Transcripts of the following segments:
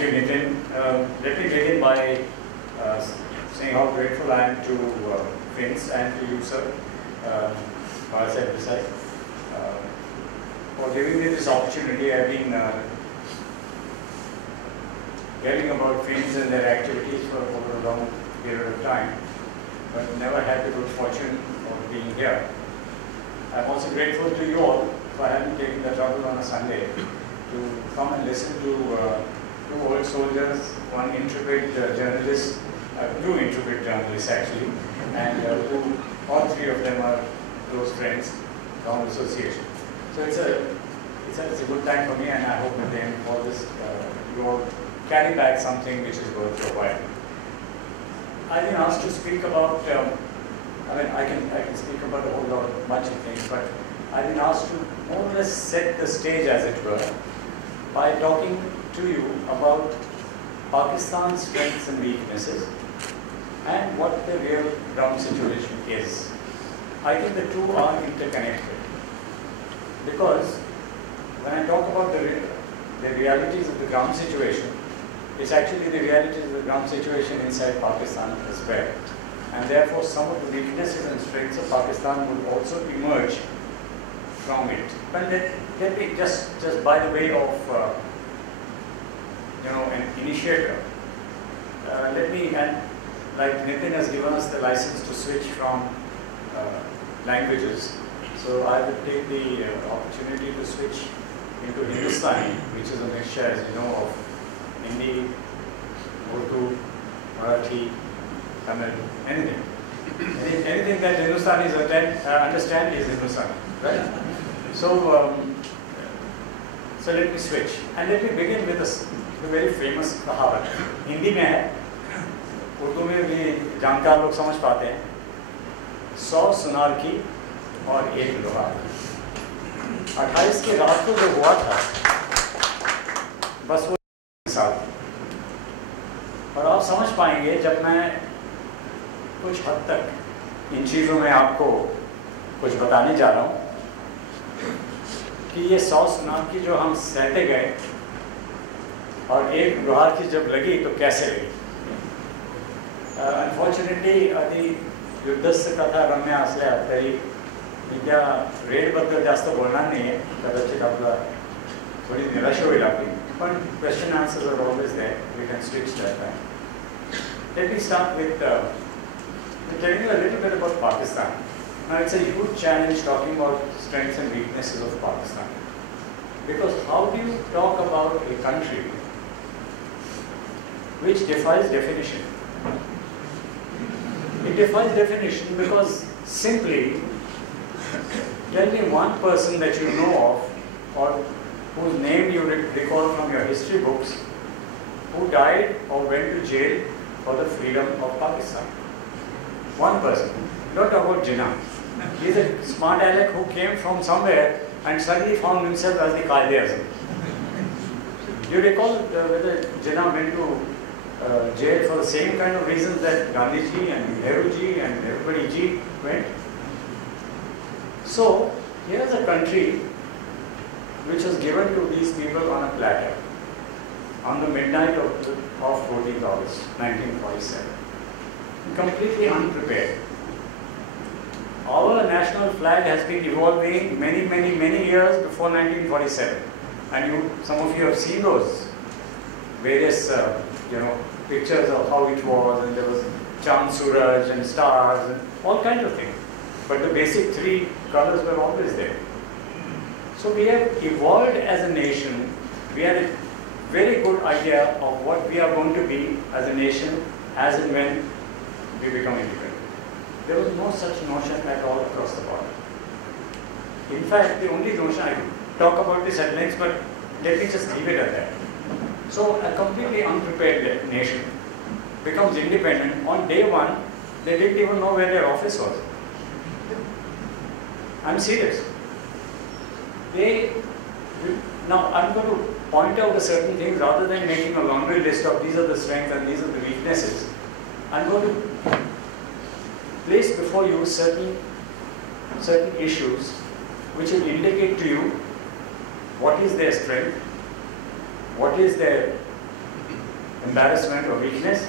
Thank you, Nitin. Let me begin by saying how grateful I am to Vince and to you, sir, for giving me this opportunity. I've been hearing about Finns and their activities for over a long period of time, but never had the good fortune of being here. I'm also grateful to you all for having taken the trouble on a Sunday to come and listen to two old soldiers, one intrepid journalist, two intrepid journalists actually, and all three of them are close friends from the association. So it's a good time for me, and I hope at the end of all this you all carry back something which is worth your while. I've been asked to speak about, I can speak about a whole bunch of things, but I've been asked to more or less set the stage, as it were, by talking to you about Pakistan's strengths and weaknesses and what the real ground situation is. I think the two are interconnected, because when I talk about the realities of the ground situation, it's actually the realities of the ground situation inside Pakistan as well. And therefore some of the weaknesses and strengths of Pakistan would also emerge from it. But let me just by the way of an initiator, and like Nitin has given us the license to switch from languages, so I will take the opportunity to switch into Hindustani, which is a mixture, as you know, of Hindi, Urdu, Marathi, Tamil, anything. Anything that Hindustanis understand is Hindustani, right? So let me switch, and let me begin with a very famous कहावत. हिंदी में है, उर्दू में भी जानकार लोग समझ पाते हैं. 100 सुनार की और 1 लोहार की. 28 की रात को जो हुआ था, बस वो साल. और आप समझ पाएंगे जब मैं कुछ हद तक इन चीज़ों में आपको कुछ बताने जा रहा हूँ कि ये 100 सुनार की जो हम सहते गए और 1 लोहार की जब लगी तो कैसे लगी. अनफॉर्च्युनेटली आधी युद्धस्य कथा रम्य असल्या तरी त्या रेडबद्दल जास्त बोलणार नाही आहे. कदाचित आपला थोडी निराशा होईल आपली, पण question answers are always there. We can switch that time. Let me start with telling you a little bit about Pakistan. Now it's a huge challenge talking about strengths and weaknesses of Pakistan, because how do you talk about a country which defies definition? It defies definition because simply tell me one person that you know of or whose name you recall from your history books who died or went to jail for the freedom of Pakistan. One person. Don't talk about Jinnah. He is a smart aleck who came from somewhere and suddenly found himself as the Qaeda-e-Azam. You recall whether Jinnah went to jail for the same kind of reasons that Gandhi ji and Nehru ji and everybody ji went? So, here is a country which was given to these people on a platter on the midnight of 14th August 1947. Completely unprepared. Our national flag has been evolving many years before 1947, and some of you have seen those various pictures of how it was, and there was Chand Suraj and stars and all kinds of things. But the basic 3 colors were always there. So we have evolved as a nation. We had a very good idea of what we are going to be as a nation as and when we become independent. There was no such notion at all across the border. In fact, the only notion, I could talk about this at length, but let me just leave it at that. So a completely unprepared nation becomes independent. On day 1, they didn't even know where their office was. I'm serious. Now I'm going to point out a certain things rather than making a laundry list of these are the strengths and these are the weaknesses. I'm going to place before you certain issues which will indicate to you what is their strength, what is their embarrassment or weakness,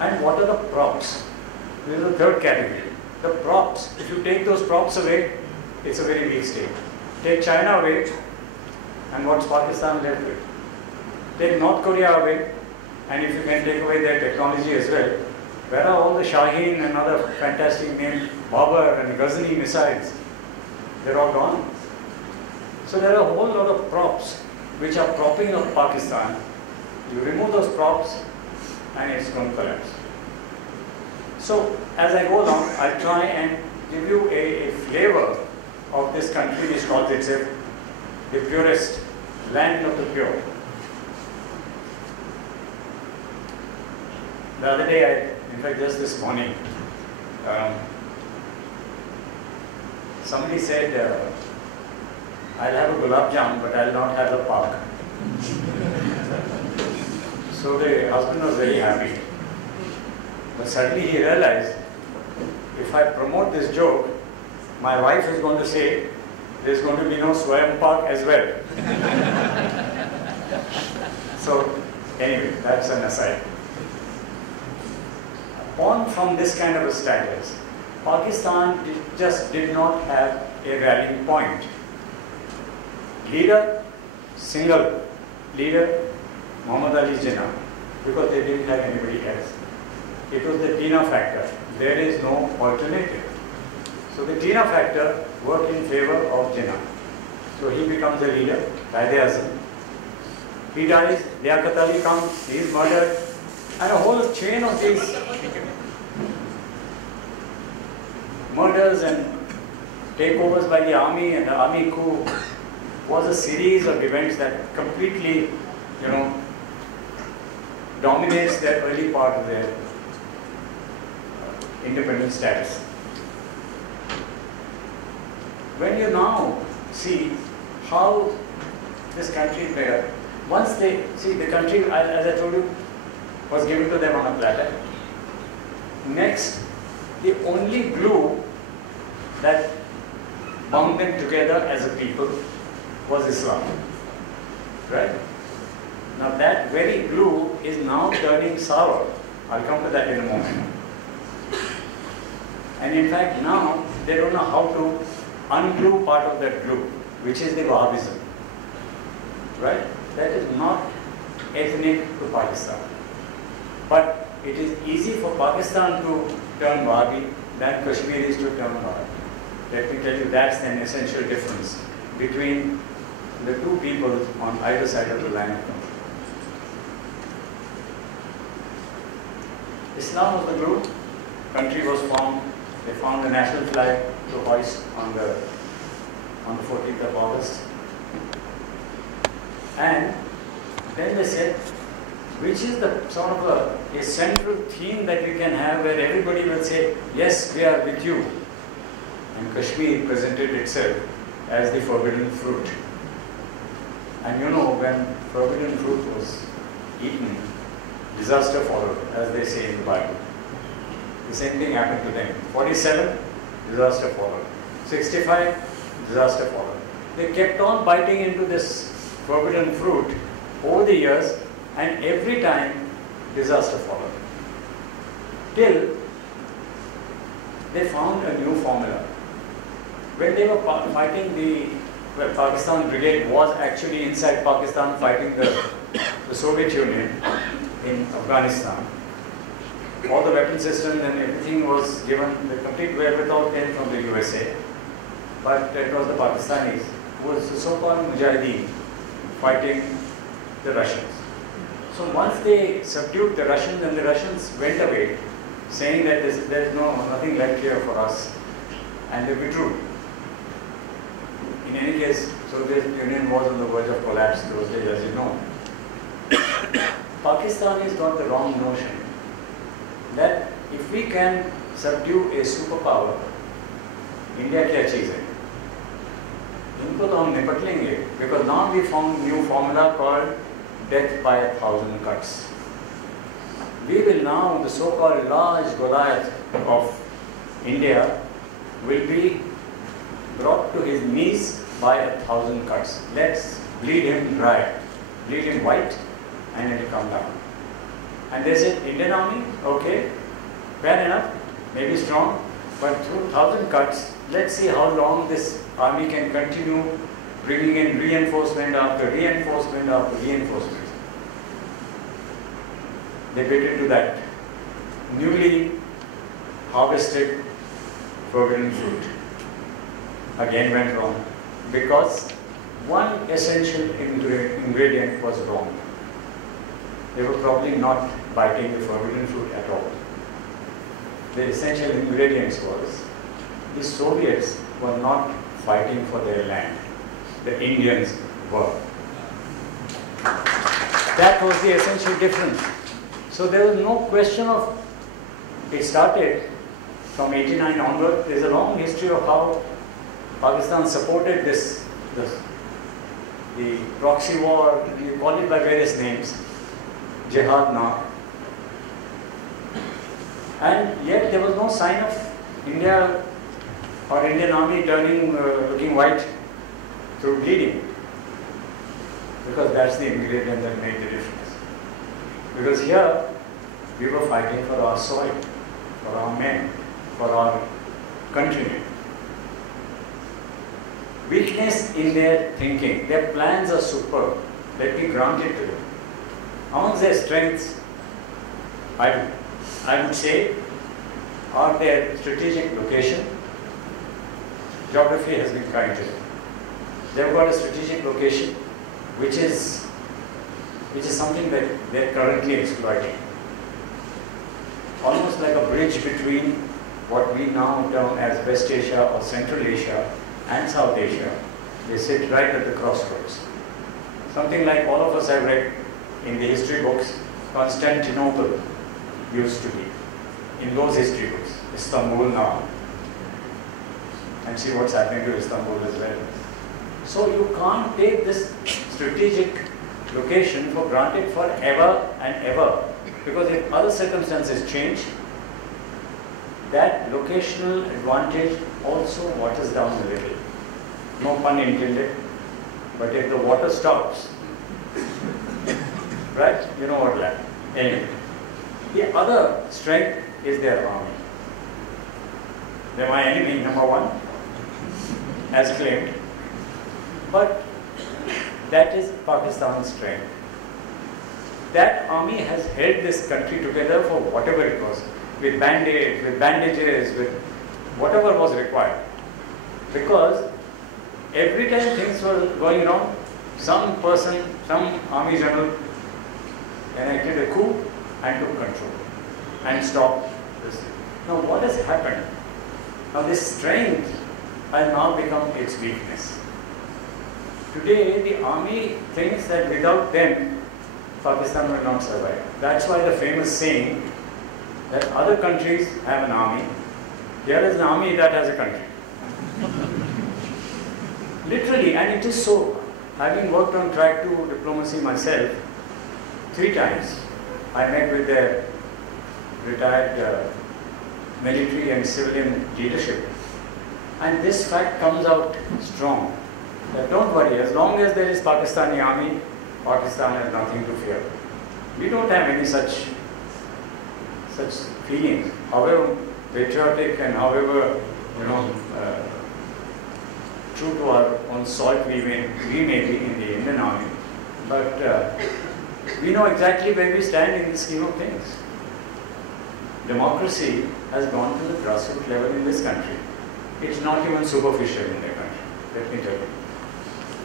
and what are the props? This is the third category. The props, if you take those props away, it's a very weak state. Take China away, and what's Pakistan left with? Take North Korea away, and if you can take away their technology as well, where are all the Shaheen and other fantastic named Babur and Ghazni missiles? They're all gone. So there are a whole lot of props which are propping up Pakistan. You remove those props and it's going to collapse. So as I go along, I'll try and give you a flavor of this country which calls itself the purest, land of the pure. The other day, in fact just this morning, somebody said, I'll have a gulab jam, but I'll not have a park. So the husband was very happy. But suddenly he realized, if I promote this joke, my wife is going to say, there's going to be no Swayam Park as well. So anyway, that's an aside. On from this kind of a status, Pakistan just did not have a rallying point. Leader, single leader, Muhammad Ali Jinnah, because they didn't have anybody else. It was the Tina factor. There is no alternative. So the Tina factor worked in favor of Jinnah. So he becomes a leader, Qaid-e-Azam. He dies, Liaquat Ali comes, he is murdered, and a whole chain of these murders and takeovers by the army and the army coup was a series of events that completely, dominates their early part of their independent status. When you now see how this country fared, once they see the country, as I told you, was given to them on a platter. Next, the only glue that bound them together as a people was Islam. Right? Now that very glue is now turning sour. I'll come to that in a moment. And in fact now they don't know how to unglue part of that glue, which is the Wahhabism. Right? That is not ethnic to Pakistan. But it is easy for Pakistan to turn Wahhabi than Kashmiris to turn Wahhabi. Let me tell you, that's an essential difference between the two peoples on either side of the line of control. Islam was the glue, country was formed, they found the national flag to hoist on the 14th of August. And then they said, which is the sort of a central theme that we can have where everybody will say, yes, we are with you. And Kashmir presented itself as the forbidden fruit. And when forbidden fruit was eaten, disaster followed, as they say in the Bible. The same thing happened to them. 47, disaster followed. 65, disaster followed. They kept on biting into this forbidden fruit over the years, and every time disaster followed. Till they found a new formula. When they were fighting Pakistan Brigade was actually inside Pakistan fighting the Soviet Union in Afghanistan. All the weapon systems and everything was given, the complete wherewithal came from the USA. But it was the Pakistanis who was the so-called Mujahideen fighting the Russians. So once they subdued the Russians and the Russians went away, saying that there is nothing left here for us, and they withdrew. In any case, Soviet Union was on the verge of collapse those days, as you know. Pakistanis got the wrong notion that if we can subdue a superpower, India क्या चीज़ है? इनको तो हम निपट लेंगे, because now we found new formula called death by 1,000 cuts. We will now, the so-called large Goliath of India will be brought to his knees by 1,000 cuts. Let's bleed him dry, bleed him white, and it will come down. And they said, Indian Army, okay, fair enough, maybe strong, but through 1,000 cuts, let's see how long this army can continue bringing in reinforcement after reinforcement after reinforcement. They bit into that newly harvested forbidden fruit. Again went wrong because one essential ingredient was wrong. They were probably not biting the forbidden fruit at all. The essential ingredients was the Soviets were not fighting for their land. The Indians were. That was the essential difference. So there was no question of, it started from 89 onward. There is a long history of how Pakistan supported the proxy war, we call it by various names, jihad now. And yet there was no sign of India or Indian army turning, looking white through bleeding. Because that's the ingredient that made the difference. Because here, we were fighting for our soil, for our men, for our countrymen. Weakness in their thinking, their plans are superb. Let me grant it to them. Amongst their strengths, I would say, are their strategic location. Geography has been kind to them. They've got a strategic location which is something that they're currently exploiting. Almost like a bridge between what we now term as West Asia or Central Asia and South Asia. They sit right at the crossroads. Something like all of us have read in the history books, Constantinople used to be. In those history books, Istanbul now. And see what's happening to Istanbul as well. So you can't take this strategic location for granted forever and ever. Because if other circumstances change, that locational advantage also waters down a little. No pun intended. But if the water stops, right, you know what will happen. Anyway, the other strength is their army. They're my enemy, number one, as claimed. But that is Pakistan's strength. That army has held this country together for whatever it was, with band-aids, with bandages, with whatever was required. Because every time things were going wrong, some person, some army general enacted a coup and took control and stopped this. Now what has happened? Now this strength has now become its weakness. Today the army thinks that without them, Pakistan will not survive. That's why the famous saying that other countries have an army, here is an army that has a country. Literally, and it is so. Having worked on track 2 diplomacy myself, 3 times, I met with the retired military and civilian leadership. And this fact comes out strong. That don't worry, as long as there is Pakistani army, Pakistan has nothing to fear. We don't have any such feelings. However patriotic and however, true to our own salt we may be in the Indian army, but we know exactly where we stand in the scheme of things. Democracy has gone to the grassroots level in this country. It's not even superficial in their country, let me tell you.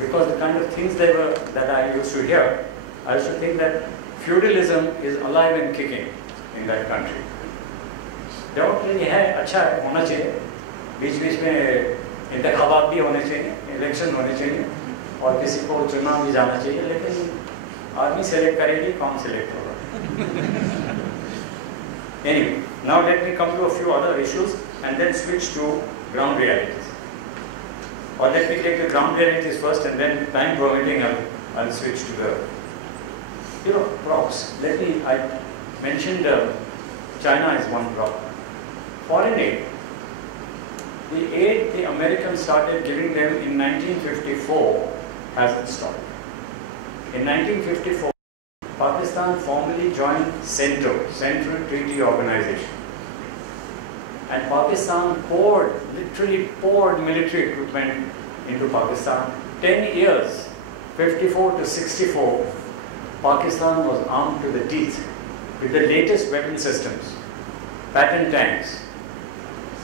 Because the kind of things that I used to hear, I used to think that feudalism is alive and kicking in that country. Democracy है, अच्छा है, होना चाहिए. बीच-बीच में इंतखाबात भी होने चाहिए, इलेक्शन होने चाहिए, और किसी को चुनाव भी जाना चाहिए, लेकिन आदमी सेलेक्ट करेगी, कौन सेलेक्ट होगा? Anyway, now let me come to a few other issues and then switch to ground realities. Or let me take the ground realities first and then, time permitting, I'll switch to the, props. I mentioned China is one prop. Foreign aid. The aid the Americans started giving them in 1954 hasn't stopped. In 1954, Pakistan formally joined CENTO, Central Treaty Organization. And Pakistan literally poured military equipment into Pakistan. 10 years, 54 to 64, Pakistan was armed to the teeth with the latest weapon systems, Patton tanks,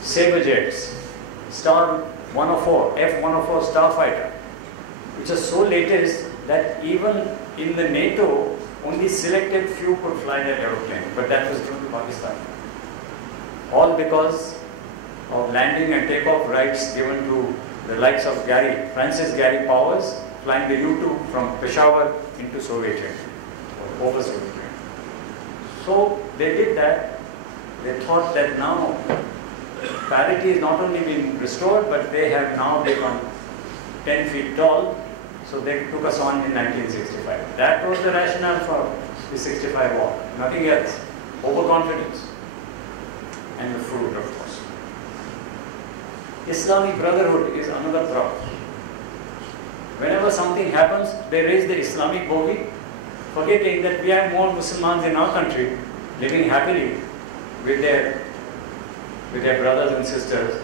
Sabre jets, Star 104, F-104 Starfighter, which are so latest that even in the NATO, only selected few could fly that aeroplane, but that was given to Pakistan. All because of landing and takeoff rights given to the likes of Francis Gary Powers, flying the U-2 from Peshawar into Soviet Union, or over Soviet Union. So they did that. They thought that now parity is not only been restored, but they have now become 10 feet tall. So they took us on in 1965. That was the rationale for the 65 war, nothing else. Overconfidence. And the fruit, of course. Islamic Brotherhood is another problem. Whenever something happens, they raise the Islamic bogey, forgetting that we have more Muslims in our country living happily with their brothers and sisters.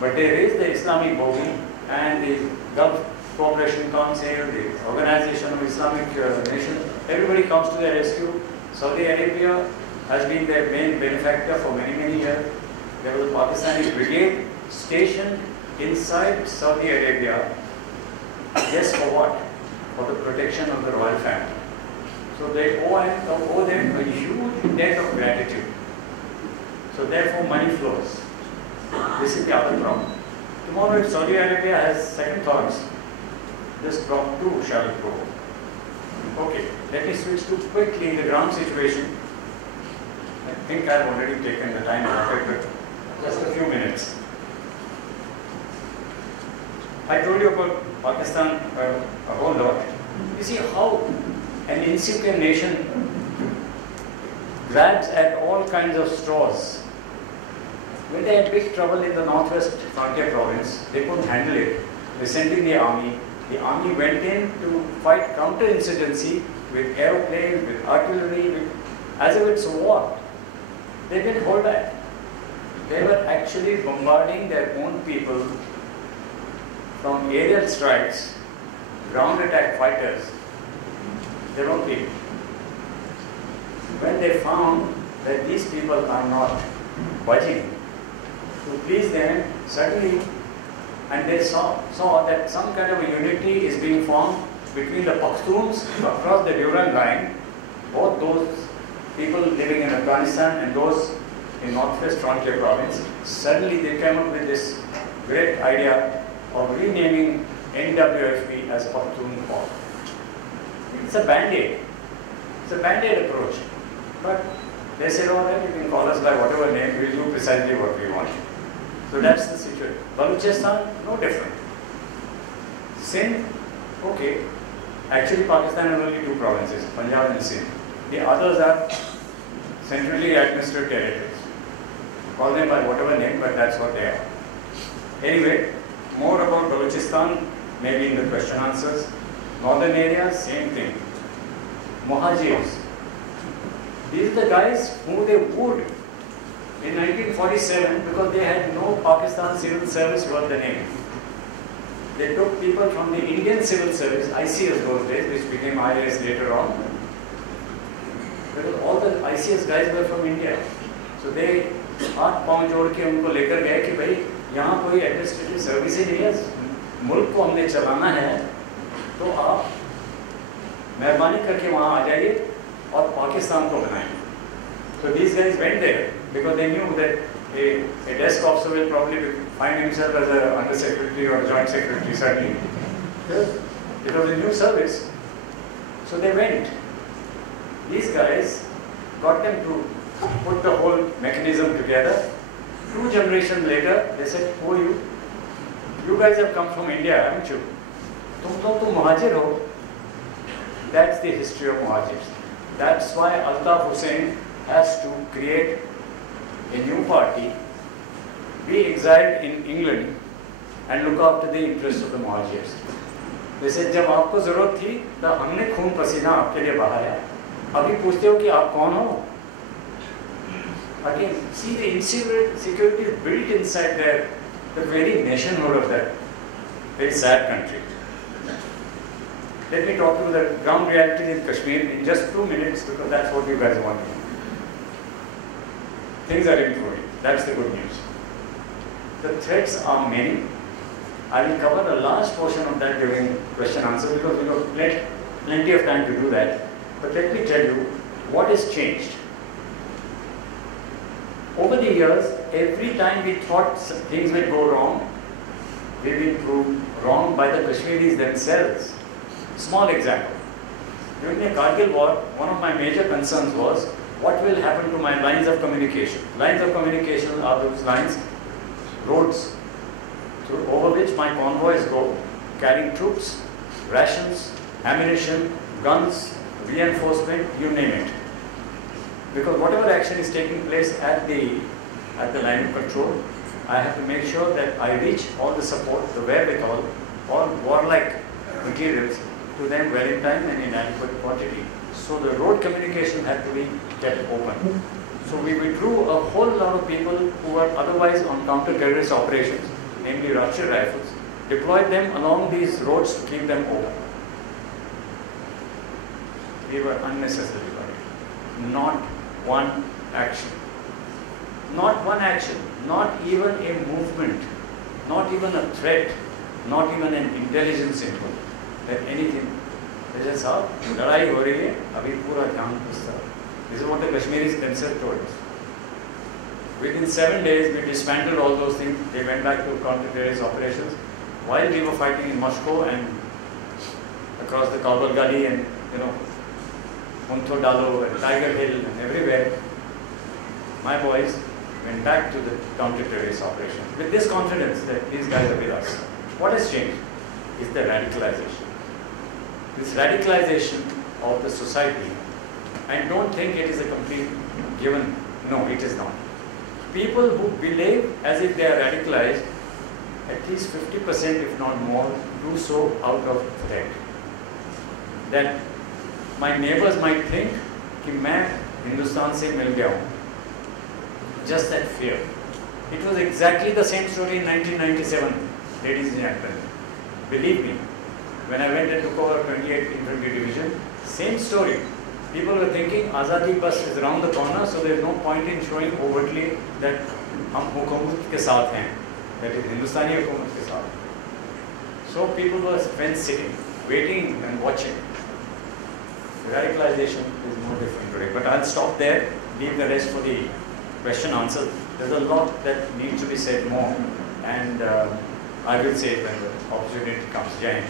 But they raise the Islamic bogey, and the Gulf Cooperation Council, the Organization of Islamic Nations, everybody comes to their rescue. Saudi Arabia has been their main benefactor for many, many years. There was a Pakistani brigade stationed inside Saudi Arabia. Yes, for what? For the protection of the royal family. So they owe them a huge debt of gratitude. So therefore money flows. This is the other problem. Tomorrow if Saudi Arabia has second thoughts, this crop too shall grow. Okay, let me switch to quickly the ground situation. I think I've already taken the time allotted, but just a few minutes. I told you about Pakistan a whole lot. You see how an insecure nation grabs at all kinds of straws. When they had big trouble in the northwest frontier province, they couldn't handle it. They sent in the army. The army went in to fight counterinsurgency with aeroplanes, with artillery, as if it's a war. They didn't hold back. They were actually bombarding their own people from aerial strikes, ground attack fighters, their own people. When they found that these people are not budging, to please them, suddenly, and they saw that some kind of a unity is being formed between the Pakhtuns across the Durand line, both those people living in Afghanistan and those in Northwest Frontier Province. Suddenly they came up with this great idea of renaming NWFP as Pakhtunkhwa. It's a band-aid. It's a band-aid approach. But they said, all right, you can call us by whatever name, we'll do precisely what we want. So that's the situation. Balochistan, no different. Sindh, okay. Actually, Pakistan has only two provinces, Punjab and Sindh. The others are centrally administered territories. Call them by whatever name, but that's what they are. Anyway, more about Balochistan, maybe in the question answers. Northern areas, same thing. Muhajirs. These are the guys who they wooed in 1947 because they had no Pakistan civil service worth the name. They took people from the Indian civil service, ICS those days, which became IAS later on. Because all the ICS guys were from India. So they हाथ पांव जोड़ के उनको लेकर गए कि भाई यहाँ कोई एडमिनिस्ट्रेटिव सर्विस ही नहीं है, मुल्क को हमने चलाना है, तो आप मेहरबानी करके वहाँ आ जाइए और पाकिस्तान को बनाएं. So these guys went there because they knew that a desk officer will probably find himself as an undersecretary or a joint secretary suddenly. It was a new service. So they went. These guys got them to put the whole mechanism together. 2 generations later, they said, oh, you guys have come from India, haven't you? Tum Muhajir ho. That's the history of Muhajirs. That's why Altaf Hussain has to create a new party, be exiled in England, and look after the interests of the Muhajirs. They said, जब आपको ज़रूरत थी, तब हमने खून पसीना आपके लिए बहाया. अभी पूछते हो कि आप कौन हो? Again, see the insecurity is built inside the very nationhood of that very sad country. Let me talk to you the ground reality in Kashmir in just 2 minutes, because that's what you guys want to know. Things are improving. That's the good news. The threats are many. I will cover a large portion of that during question answer, because we have plenty of time to do that. But let me tell you what has changed. Over the years, every time we thought things would go wrong, we've been proved wrong by the Kashmiris themselves. Small example. During the Kargil war, one of my major concerns was what will happen to my lines of communication. Lines of communication are those lines, roads, over which my convoys go, carrying troops, rations, ammunition, guns, reinforcement, you name it. Because whatever action is taking place at the line of control, I have to make sure that I reach all the support, the wherewithal, all warlike materials to them well in time and in adequate quantity. So the road communication had to be kept open. So we withdrew a whole lot of people who were otherwise on counter-terrorist operations, namely Rakshit rifles, deployed them along these roads to keep them open. We were unnecessarily worried. Not one action. Not one action. Not even a movement. Not even a threat. Not even an intelligence input. That anything. This is what the Kashmiris themselves told us. Within 7 days, we dismantled all those things. They went back to counter-terrorist operations. While we were fighting in Moscow and across the Kabul Gully and, Muntho Dalo and Tiger Hill and everywhere, my boys went back to the counter-terrorist operations with this confidence that these guys are with us. What has changed is the radicalization. This radicalization of the society, I don't think it is a complete given. No, it is not. People who believe as if they are radicalized, at least 50% if not more, do so out of threat. That my neighbors might think कि मैं हिंदुस्तान से मिल गया हूँ. Just that fear. It was exactly the same story in 1997, ladies and gentlemen. Believe me, when I went and took over 28th Infantry Division, same story. People were thinking Azadi bus is around the corner, so there is no point in showing overtly that हम हुकूमत के साथ हैं, that is हिंदुस्तानी हुकूमत के साथ. So people were fence sitting, waiting and watching. Radicalization is more different today. But I'll stop there, leave the rest for the question answer. There's a lot that needs to be said more, and I will say it when the opportunity comes. Jai Hind.